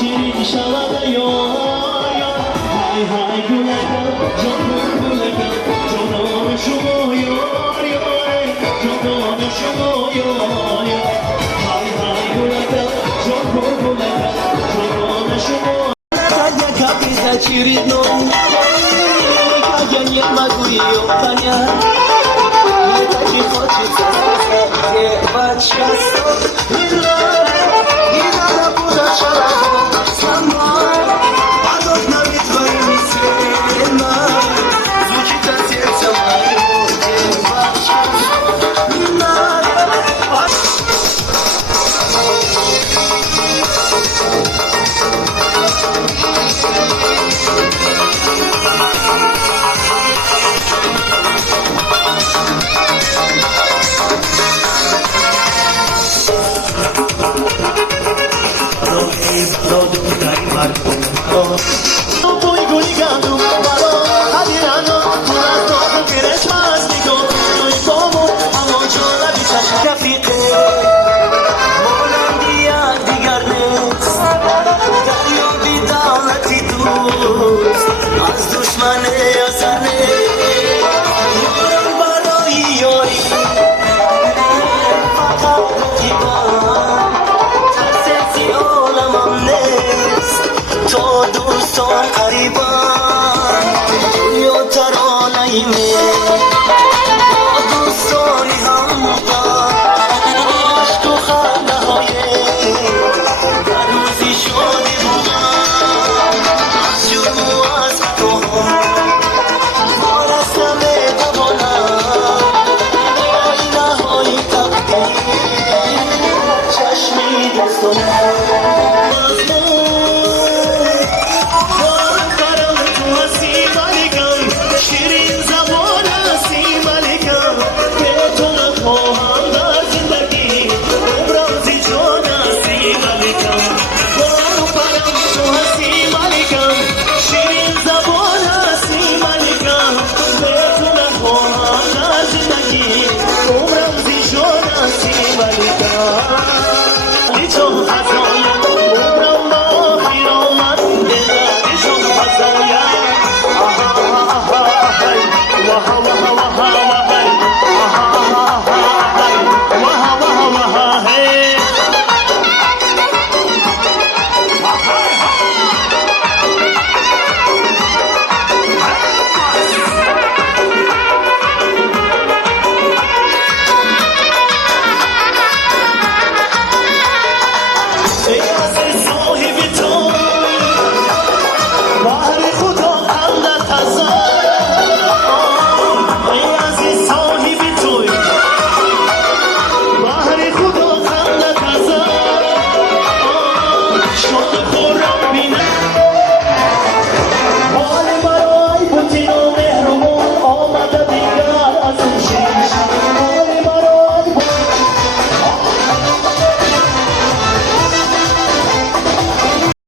شیرین شود یا های های گلگم جانم گلگم جانم شما یا جانم شما یا های های گلگم جانم گلگم جانم شما Kaya kapisa chirino Kaya nyema guyo kanya Kaya хочется сделать счастье И надо пуда шараго сама Подобно ведь твоими сильно Звучит от сердца моего делать счастье Не надо No voy ligando un balón, adirano, unas dos mujeres más, digo, soy como amo yo la dicha Rafiqe, Molandia, digarnes, Dario vidal latitud, az dushmane azane, yoram baroi yori, fakat iban, tasesi olamam nest, to دوستان قریبان یا ترانه با دوستانی همراه عشق و خنده های در روزی شادی بودم از جنو از کوهان با رسم دوانم آینه های تقدیر چشمی دوستانم Shut